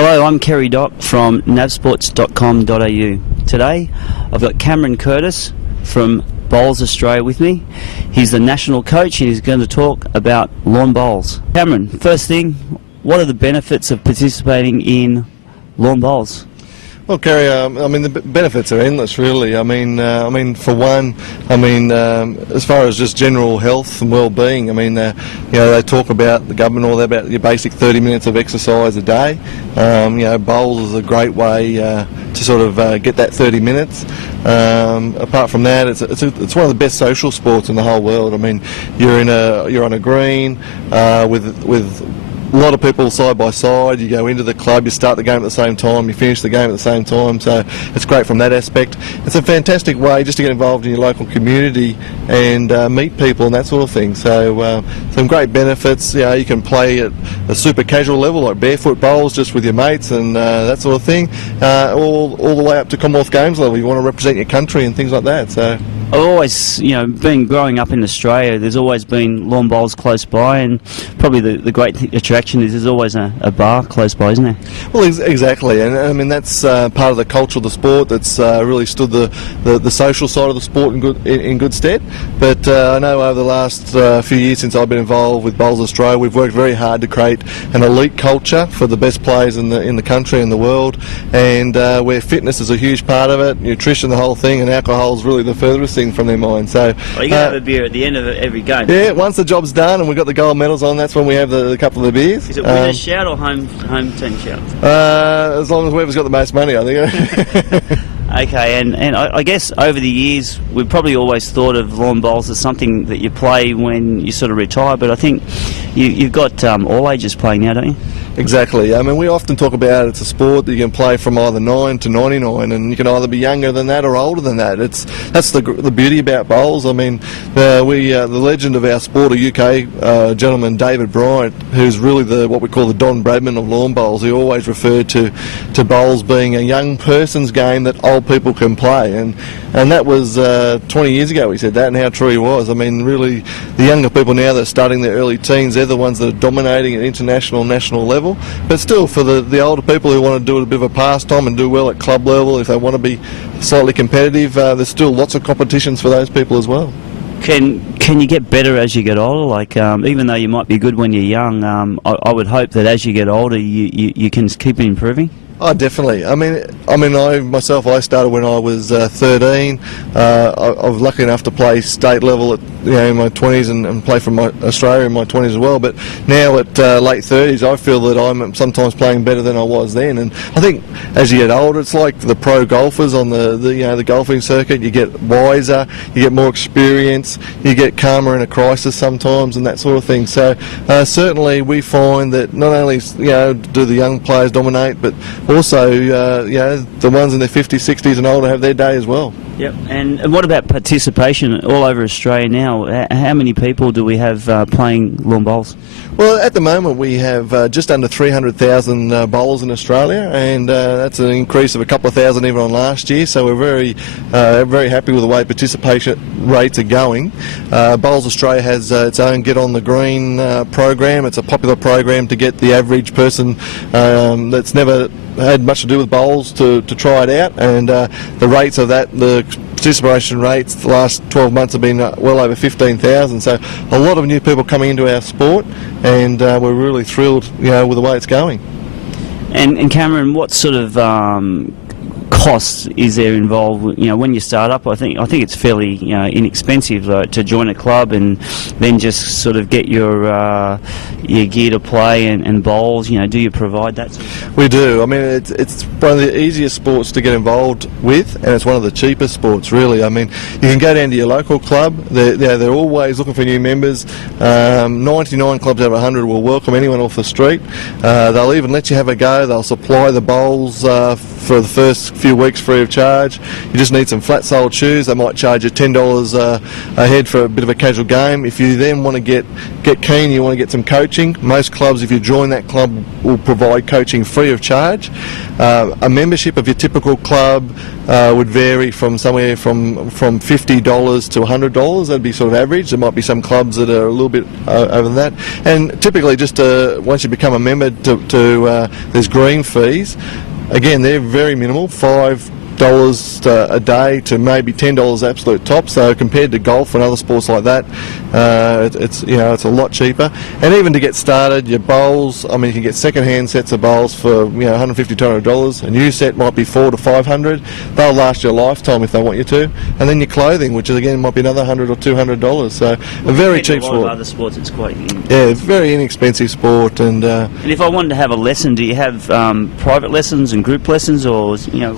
Hello, I'm Kerry from Navsports.com.au. Today I've got Cameron Curtis from Bowls Australia with me. He's the national coach and he's going to talk about lawn bowls. Cameron, first thing, what are the benefits of participating in lawn bowls? Well, Kerry, the benefits are endless, really. For one, as far as just general health and well-being, they talk about the government all about your basic 30 minutes of exercise a day. Bowls is a great way to sort of get that 30 minutes. Apart from that, it's one of the best social sports in the whole world. You're on a green with a lot of people side by side. You go into the club, you start the game at the same time, you finish the game at the same time, so it's great from that aspect. It's a fantastic way just to get involved in your local community and meet people and that sort of thing. So some great benefits. You can play at a super casual level like barefoot bowls just with your mates and that sort of thing, all the way up to Commonwealth Games level. You want to represent your country and things like that. So I've always, growing up in Australia, there's always been lawn bowls close by, and probably the great attraction is there's always a bar close by, isn't there? Well, exactly, and that's part of the culture of the sport that's really stood the social side of the sport in good stead. But I know over the last few years since I've been involved with Bowls Australia, we've worked very hard to create an elite culture for the best players in the country and the world, and where fitness is a huge part of it, nutrition, the whole thing, and alcohol is really the furthest thing from their mind. So you can have a beer at the end of every game. Yeah, once the job's done and we've got the gold medals on, that's when we have the couple of the beers. Is it winner's shout or home team shout? As long as whoever's got the most money, I think. Okay, and I guess over the years we've probably always thought of lawn bowls as something that you play when you sort of retire, but I think you've got all ages playing now, don't you? Exactly. We often talk about it's a sport that you can play from either 9 to 99, and you can either be younger than that or older than that. That's the beauty about bowls. The legend of our sport, a UK gentleman, David Bryant, who's really what we call the Don Bradman of lawn bowls. He always referred to bowls being a young person's game that old people can play, and that was 20 years ago he said that, and how true he was. Really, the younger people now that are starting their early teens, they're the ones that are dominating at international and national level. But still, for the older people who want to do it a bit of a pastime and do well at club level, if they want to be slightly competitive, there's still lots of competitions for those people as well. Can you get better as you get older? Even though you might be good when you're young, I would hope that as you get older, you can keep improving. Oh, definitely. I started when I was 13. I was lucky enough to play state level in my 20s and play for Australia in my 20s as well. But now at late 30s, I feel that I'm sometimes playing better than I was then. And I think as you get older, it's like the pro golfers on the golfing circuit. You get wiser, you get more experience, you get calmer in a crisis sometimes, and that sort of thing. So certainly we find that not only do the young players dominate, but also, the ones in their 50s, 60s and older have their day as well. Yep. And what about participation all over Australia now? How many people do we have playing lawn bowls? Well, at the moment we have just under 300,000 bowlers in Australia, and that's an increase of a couple of thousand even on last year. So we're very happy with the way participation rates are going. Bowls Australia has its own Get on the Green program. It's a popular program to get the average person that's never had much to do with bowls to try it out, and the rates of that, the participation rates the last 12 months have been well over 15,000, so a lot of new people coming into our sport, and we're really thrilled with the way it's going. And Cameron, what sort of costs is there involved? When you start up, I think it's fairly inexpensive to join a club and then just sort of get your gear to play and bowls. Do you provide that? We do. It's one of the easiest sports to get involved with, and it's one of the cheapest sports, really. You can go down to your local club. They're always looking for new members. 99 clubs out of 100 will welcome anyone off the street. They'll even let you have a go. They'll supply the bowls for the first few few weeks free of charge. You just need some flat-soled shoes. They might charge you $10 a head for a bit of a casual game. If you then want to get keen, you want to get some coaching, most clubs, if you join that club, will provide coaching free of charge. A membership of your typical club would vary from somewhere from $50 to $100. That'd be sort of average. There might be some clubs that are a little bit over that. And typically, just once you become a member, there's green fees. Again, they're very minimal, $5 a day to maybe $10 absolute top. So compared to golf and other sports like that, it's a lot cheaper. And even to get started, your bowls, I mean, you can get second-hand sets of bowls for $150 to $200. A new set might be $400 to $500. They'll last you a lifetime if they want you to. And then your clothing, which is again might be another $100 or $200. So a very cheap sport. A lot of other sports, it's quite it's a very inexpensive sport. And if I wanted to have a lesson, do you have private lessons and group lessons, or do you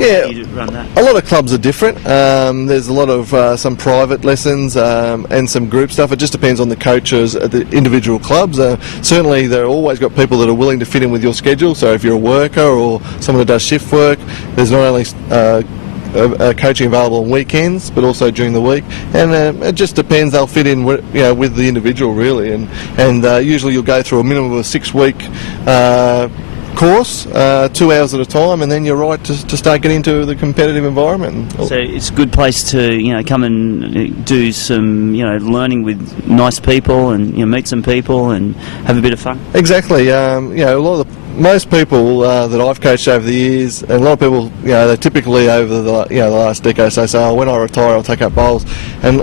run that? A lot of clubs are different. There's a lot of some private lessons and some group stuff. It just depends on the coaches at the individual clubs. Certainly, they've always got people that are willing to fit in with your schedule. So if you're a worker or someone that does shift work, there's not only coaching available on weekends, but also during the week. And it just depends. They'll fit in with the individual, really. And usually you'll go through a minimum of a 6-week course, 2 hours at a time, and then you're right to start getting into the competitive environment. So it's a good place to come and do some learning with nice people and meet some people and have a bit of fun. Exactly. Most people that I've coached over the years, and a lot of people, they typically over the last decade say, "Oh, when I retire, I'll take up bowls," and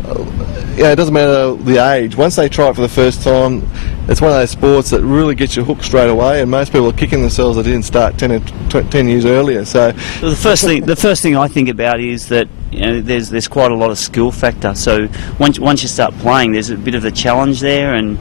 it doesn't matter the age. Once they try it for the first time, it's one of those sports that really gets you hooked straight away, and most people are kicking themselves that didn't start 10 years earlier. So the first thing I think about is that there's quite a lot of skill factor. So once you start playing, there's a bit of a challenge there, and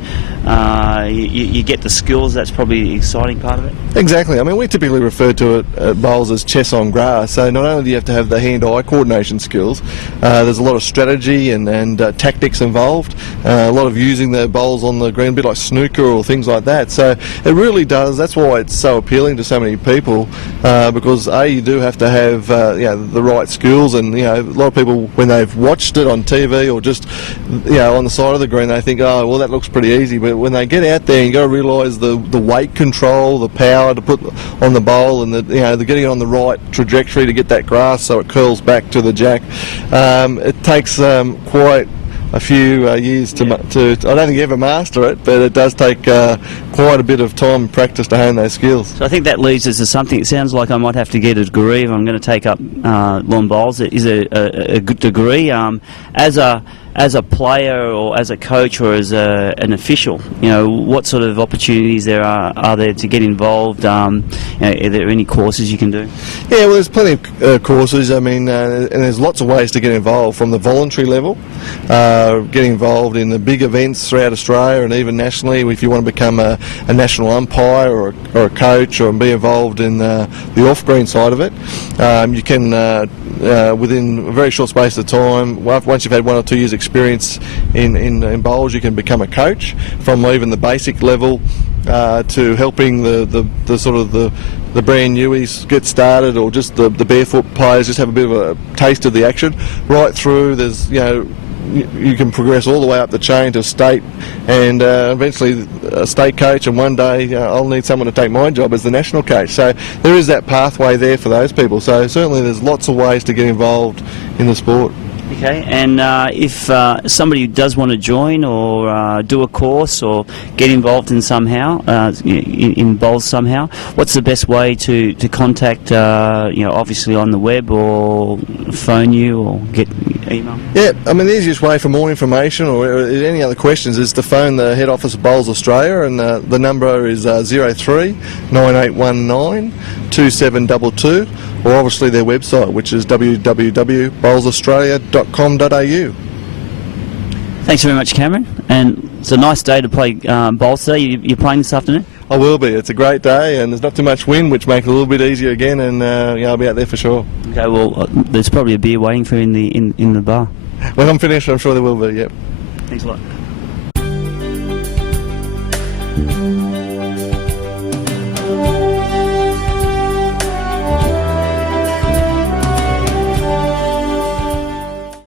you get the skills. That's probably the exciting part of it. Exactly. I mean, we typically refer to it at bowls as chess on grass. So not only do you have to have the hand-eye coordination skills, there's a lot of strategy and tactics involved. A lot of using the bowls on the green, a bit like snooker or things like that. So it really does. That's why it's so appealing to so many people, because you do have to have the right skills, and a lot of people, when they've watched it on TV or just on the side of the green, they think, oh well, that looks pretty easy. But when they get out there, you got to realise the weight control, the power to put on the bowl, and the getting it on the right trajectory to get that grass so it curls back to the jack. It takes quite a few years to I don't think you ever master it, but it does take quite a bit of time and practice to hone those skills. So I think that leads us to something. It sounds like I might have to get a degree if I'm going to take up lawn bowls. Is a good degree as a player or as a coach or as an official? What sort of opportunities there are there to get involved? Are there any courses you can do? Yeah, well, there's plenty of courses. I mean, and there's lots of ways to get involved, from the voluntary level, getting involved in the big events throughout Australia and even nationally. If you want to become a national umpire or a coach, or be involved in the off-green side of it, you can, within a very short space of time, once you've had 1 or 2 years experience in bowls, you can become a coach, from even the basic level to helping the sort of the brand newies get started, or just the barefoot players just have a bit of a taste of the action, right through. There's you can progress all the way up the chain to state, and eventually a state coach, and one day I'll need someone to take my job as the national coach. So there is that pathway there for those people. So certainly there's lots of ways to get involved in the sport. Okay, and if somebody does want to join or do a course or get involved in somehow, in bowls somehow, what's the best way to contact, obviously on the web, or phone you, or get email? Yeah, I mean, the easiest way for more information or any other questions is to phone the head office of Bowls Australia, and the number is 03 9819 2722. Or obviously their website, which is www.bowlsaustralia.com.au. Thanks very much, Cameron. And it's a nice day to play bowls today. You're playing this afternoon? I will be. It's a great day, and there's not too much wind, which makes it a little bit easier again. And I'll be out there for sure. Okay. Well, there's probably a beer waiting for you in the bar. When I'm finished, I'm sure there will be. Yep. Thanks a lot.